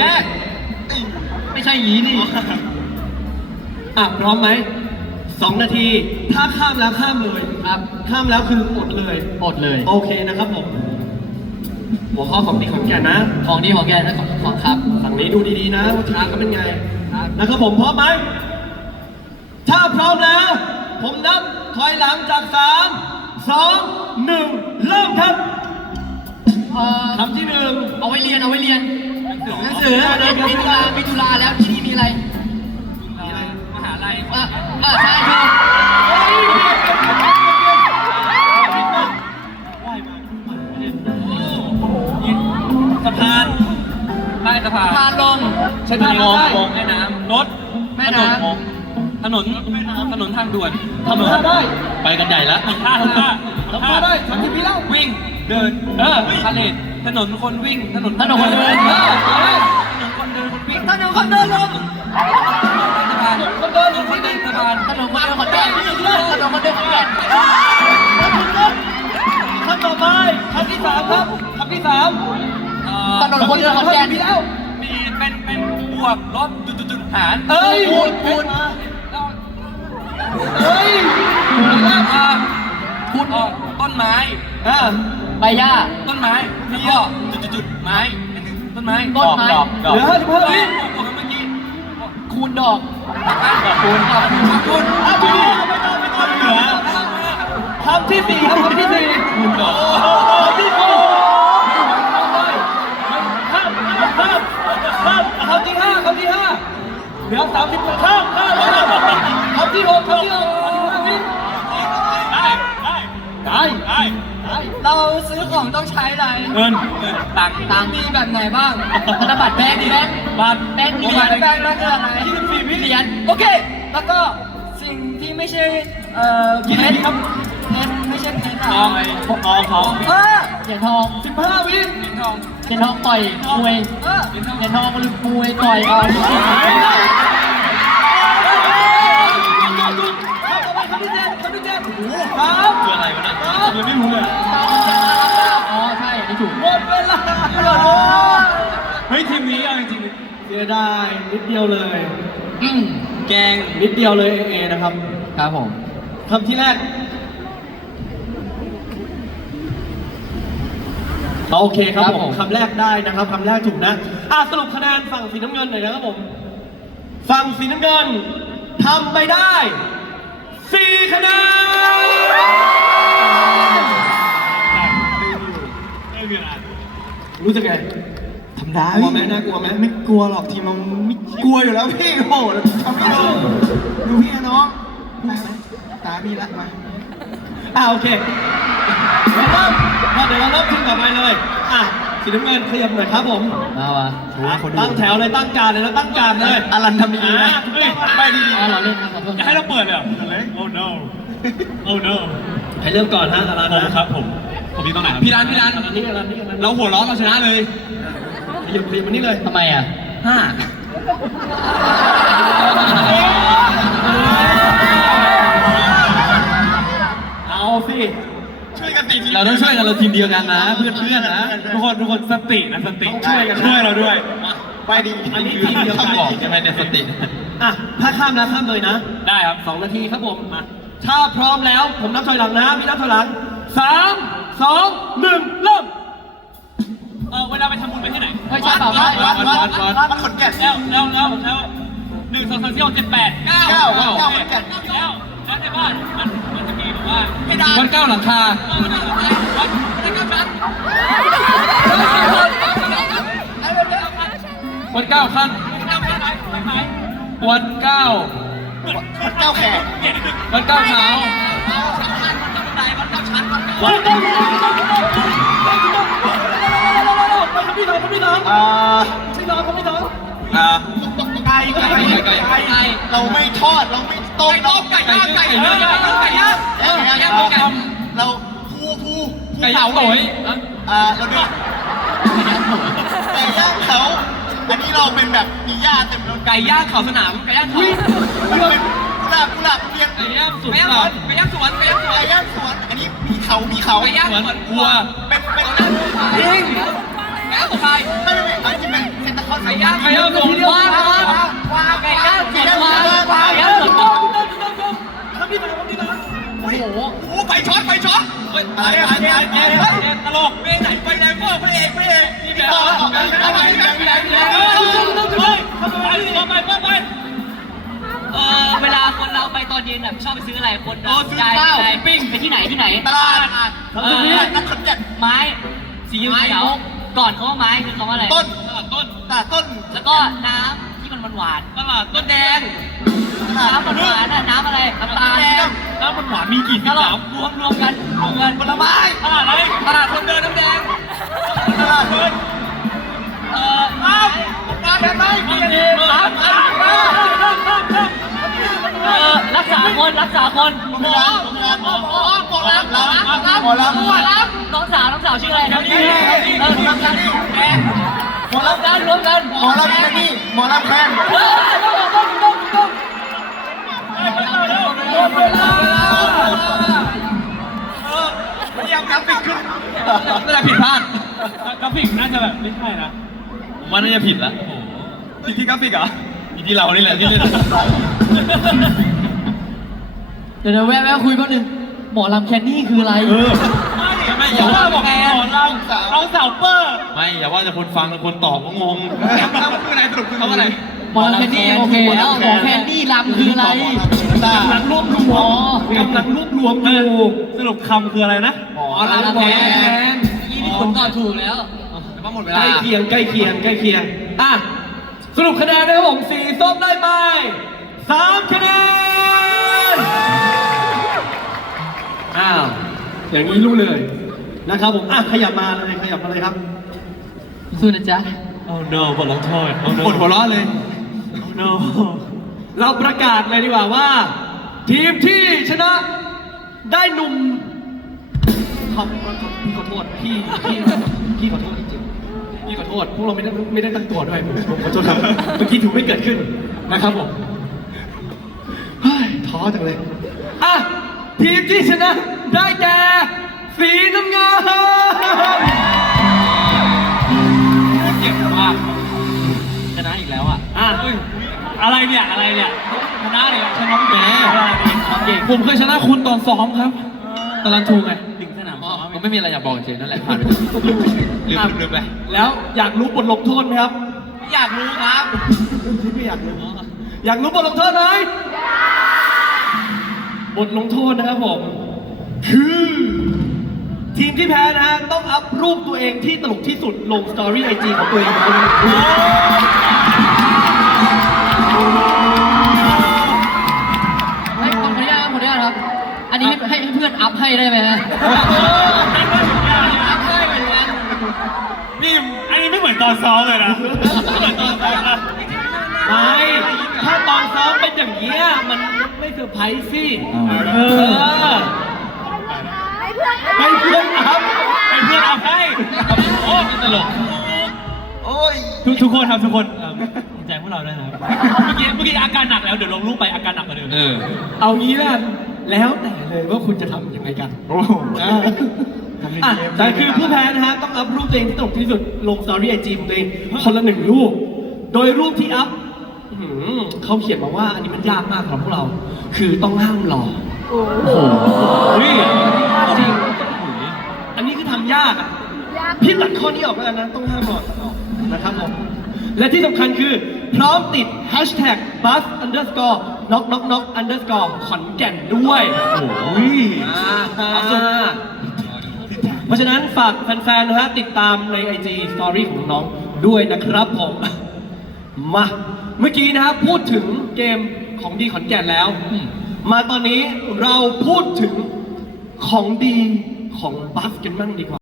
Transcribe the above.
แรกไม่ใช่หยีนี่ อะพร้อมไหม สองนาที ถ้าข้ามแล้วข้ามเลยครับ ข้ามแล้วคืออดเลย อดเลย โอเคนะครับผม หัวข้อของดีของแก่นนะ ของดีของแกนะของของครับ ฝั่งนี้ดูดีๆนะว่าช้างก็เป็นไงนะครับผมพร้อมไหม ถ้าพร้อมแล้ว ผมนับถอยหลังจากสามสองหนึ่งเริ่มครับเอ่อคำที่หนึ่งเอาไว้เรียนเอาไว้เรียน หนังสือเอาไว้เรียนมีตุลามีตุลาแล้วที่นี่มีอะไรมหาลัยอะอะใช่ถูกสะพานใต้สะพานพานลงใช้ท่าโมงได้โมงแม่น้ำรถแม่น้ำถนนถนนทางด่วนทำท่าได้ ไปกันใหญ่แล้วทำท่าทำท่าทำท่าได้ทำที่พี่เล่าวิ่ง เดินเออพาเลทถนนคนวิ่งถนนถนนคนเดินเออเอาเลยถนนคนเดินคนวิ่งถนนคนเดินลงสะพานคนเดินถนนคนเดินสะพานถนนคนเดินขอนแก่นถนนคนเดินขอนแก่นคำต่อไปคำที่สามครับคำที่สามเอ่ถนนคนเดินขอนแก่นพี่เล่ามีเป็นเป็นบวกลบจุดจุดจุดหารเอ้ยพูดพูดแล้วเฮ้ยอ่าพูดเอ่อต้นไม้อ่า ใบหญ้า ต้นไม้แล้วก็จุดจุดจุดไม้อันหนึ่งต้นไม้ต้นไม้ดอกดอก เหลือห้าสิบห้าวิบวกกันเมื่อกี้คูณดอกคูณคูณคูณอะพี่ไม่ต้องไม่ต้องเหลือคำที่สี่ครับคำที่สี่คูณดอกคำที่สี่ข้ามข้ามข้ามคำที่ห้าคำที่ห้าเหลือสามสิบข้ามข้ามข้ามคำที่หกคำที่หก เราซื้อของต้องใช้อะไรเงินเงินตังค์ตังค์มีแบบไหนบ้างธนบัตรแบงค์แบงค์บัตรแบงค์เหรียญแบงค์แล้วก็อะไรเหรียญโอเค แล้วก็สิ่งที่ไม่ใช่เอ่อเพชรครับเพชรไม่ใช่เพชรทองไอ้ทองทองเออเหรียญทองสิบห้าวิเหรียญทองเหรียญทองต่อยมวยเออเหรียญทองหรือมวยต่อยเอา ที่เจ็ดคำที่เจ็ดสามคืออะไรวะเนี่ยยังไม่รู้เลยอ๋อใช่อันนี้ถูกหมดเวลาเฮ้ยทีมนี้เอาจริงเสียดายนิดเดียวเลยอืมๆแกงนิดเดียวเลยเอเอนะครับครับผมคำที่แรกโอเคครับผมคำแรกได้นะครับคำแรกถูกนะอะสรุปคะแนนฝั่งสีน้ำเงินหน่อยนะครับผมฝั่งสีน้ำเงินทำไปได้ สี่คะแนนรู้สึกไงทำได้กลัวไหมน่ากลัวไหมไม่กลัวหรอกทีมเราไม่กลัวอยู่แล้วพี่โอ้โหทำไม่ได้ดูพี่นะน้องได้ไหมตาพี่ละมาอ่าโอเคเราเริ่มเราเดี๋ยวเราเริ่มทีมต่อไปเลยอะ สีน้ำเงินขยับหน่อยครับผมมาวะอะตั้งแถวเลยตั้งการเลยแล้วตั้งการเลยอลันทำดีๆนะอะเฮ้ยไปดีอ๋อเราเล่นนะขอโทษจะให้เราเปิดเลยเหรอโอ้ no โอ้ no ๆให้เริ่มก่อนฮะอารันผมนะครับผม ผมอยู่ตรงไหนครับพี่ร้านพี่ร้านอารันนี่อารันนี่อารันเราหัวเร้อนเราชนะเลยขยับขยับมานี่เลยทำไมอะห้าเอา เราต้องช่วยกันเราทีมเดียวกันนะ เพื่อนเพื่อนนะ ทุกคนทุกคนสตินะสติต้องช่วยกันนะช่วยเราด้วย ไปดีอันนี้ทีมเดียวกันบอกใช่ไหมเนี่ยสติ อะถ้าข้ามแล้วข้ามเลยนะ ได้ครับสองนาทีครับผมอะถ้าพร้อมแล้วผมนับถอยหลังนะพี่นับถอยหลังสามสองหนึ่งเริ่ม เออเวลาไปทำบุญไปที่ไหนไม่ใช่เปล่าไม่วัดวัดวัดวัด วัดขอนแก่น แล้วแล้วแล้วแล้วหนึ่งสองสามสี่หกเจ็ดแปดเก้าเก้าเก้าขอนแก่นแล้วแล้วในบ้านมันมันจะมีแบบว่าวันเก้าหลังคาวันเกวันเก้าขั้นวันเก้าวัดเก้าแขกวันเก้าเท้าวันเก้าไปคำที่สองคำที่สองอ่าอ่าไก่ไก่ไก่ไก่เราไม่ทอด เราไม่ต้มไก่ย่างไก่ย่างไก่ย่างไก่ย่างเราไก่ย่างเรา ไก่เขาโตยอ่าเราดูไก่ย่างเขา อันนี้เราเป็นแบบมีหญ้าเต็มรถไก่ย่างเขาสนาม ไก่ย่างเขามันเป็นกุหลาบกุหลาบเรียงไก่ย่างสวนไก่ย่างสวนไก่ย่างสวนไก่ย่างสวน อันนี้มีเขา มีเขาไก่ย่างสวนวัว เป็นเป็นยิงแล้วสุดท้ายไม่ไม่ไม่อันนี้เป็นเซนตาคไก่ย่างไก่ย่างส่งวางวางวางไก่ย่างเสียงวางวางไก่ย่างสดโอ้โหโอ้ไไฟช็อตไฟช็อตเฮ้ยตายตายตายตายเฮ้ยตลกเมย์ไหนไฟแดงเพื่อพระเอกพระเอกพี่ต่อไปไปไปไปไปไปเออเวลาคนเราไปตอนเย็นแบบชอบไปซื้ออะไรคนโอ้ซื้อข้าวปิ้งไปที่ไหนที่ไหนตลาดเออนักขอนแก่นไม้สีเขียวก่อนเขาว่าไม้คือเขาว่าอะไรต้นต้นตลาดต้นแล้วก็น้ำที่มันหวานตลาดต้นแดงน้ำหวานน้ำอะไรน้ำตาล น้ำมันหวานมีกี่ตสิบลอสาดมรวมรวมกันรวมกันผลไม้ตลาดอะไรตลาดคนเดินน้ำแดงตลาดเดินเออน้ำตลาดอะไรมีอะไรน้ำตลาดเออรักษาคนรักษาคนหมอหมอหมอหมอหมอรับหมอรับหมอรับหมอรับน้องสาวน้องสาวชื่ออะไรครับเออรวมกันแกหมอรับกันรวมกันหมอรับแค่นี้หมอรับแค่นเออต้องต้องต้อง ต้องพยายามกราฟิกขึ้นน่าจะผิดพลาดกราฟิกน่าจะแบบไม่ใช่นะผมว่าน่าจะผิดละผิดที่กราฟิกเหรอผิดที่เรานี่แหละที่เล่นเดี๋ยวแวะแวะคุยแป๊บนึงหมอลำแคนนี่คืออะไรไม่อย่าว่าบอกหมอเราเราสาวเปอร์ ไม่อย่าว่าแต่คนฟังแต่คนตอบก็งงคำคืออะไรสรุปคือคำว่าอะไร หมอลำแคนนี่โอเคแล้วหมอแคนนี่ลำคืออะไรกำลังรวบรวมกำลังรวบรวมอยู่สรุปคำคืออะไรนะหมอลำแพนยี่นี่ผมตอบถูกแล้วแต่ว่าหมดเวใกลาล้เคียงใกล้เคียงใกล้เคียงอะสรุปคะแนนนะครับผมสีส้มได้ไปสามคะแนนอ้าวอย่างนี้รู้เลยนะครับผมอะขยับมาเลยขยับมาเลยครับสู้นะจ๊ะโอ้ no บทลงโทษบทหัวเราะเลย no เราประกาศเลยดีกว่าว่า ทีมที่ชนะได้หนุ่มขอบพี่ขอโทษพี่พี่พี่ขอโทษจริงๆพี่ขอโทษพวกเราไม่ได้ไม่ได้ตั้งตัวด้วยผมผมขอโทษครับเมื่อกี้ถูกไม่เกิดขึ้นนะครับผมเฮ้ยท้อจังเลยอะทีมที่ชนะได้แก่สีน้ำเงิน อะไรเนี่ยอะไรเนี่ยชนะเนี่ยชนะแหมเก่งผมเคยชนะคุณตอนซ้อมครับ ตอนนั้นถูกไงถึงสนามซ้อมผมไม่มีอะไรอยากบอกเฉยนั่นแหละผ่านไปลืมลืมลืมไปแล้วอยากรู้บทลงโทษไหมครับอยากรู้ครับไม่อยากรู้อยากรู้บทลงโทษไหมบทลงโทษนะครับผมคือทีมที่แพ้นะฮะต้องอัพรูปตัวเองที่ตลกที่สุดลงสตอรี่ไอจีของตัวเอง ให้ขออนุญาตครับขออนุญาตครับ อันนี้ให้ให้เพื่อนอัพให้ได้ไหมฮะนี่อันนี้ไม่เหมือนตอนซ้อมเลยนะไม่เหมือนตอนซ้อมนะไม่ถ้าตอนซ้อมเป็นอย่างนี้ยมันไม่เซอร์ไพรส์สิเออให้เพื่อนให้เพื่อนอัพให้เพื่อนเอาให้โอ้ตลกโอ้ยทุกทุกคนครับทุกคนเอิ่มดีใจ พวกเราด้วยนะครับเมื่อกี้เมื่อกี้อาการหนักแล้วเดี๋ยวลงรูปไปอาการหนักกว่าเดิมเออ เอางี้ละกันแล้วแต่เลยว่าคุณจะทำยังไงกันโอ้โห อะอะแต่คือผู้แพ้นะฮะต้องอัพรูปตัวเองที่ตลกที่สุดลงสตอรี่ไอจีของตัวเองคนละหนึ่งรูป โดยรูปที่อัพอื้อหือเขาเขียนมาว่าอันนี้มันยากมากสำหรับพวกเรา คือต้องห้ามหล่อโอ้โหเฮ้ยจริงอันนี้คือทำยากอะพี่ตัดข้อนี้ออกแล้วกันนะ ต้องห้ามหล่อตัดออกนะครับผม และที่สำคัญคือ พร้อมติด hashtag bus underscore knock knock knock underscore ขอนแก่นด้วย โอ้ยเอาสุดเพราะฉะนั้นฝากแฟนๆนะฮะติดตามใน IG Story ของน้องๆด้วยนะครับผม มาเมื่อกี้นะครับพูดถึงเกมของดีขอนแก่นแล้ว มาตอนนี้เราพูดถึงของดีของบัสกันบ้างดีกว่า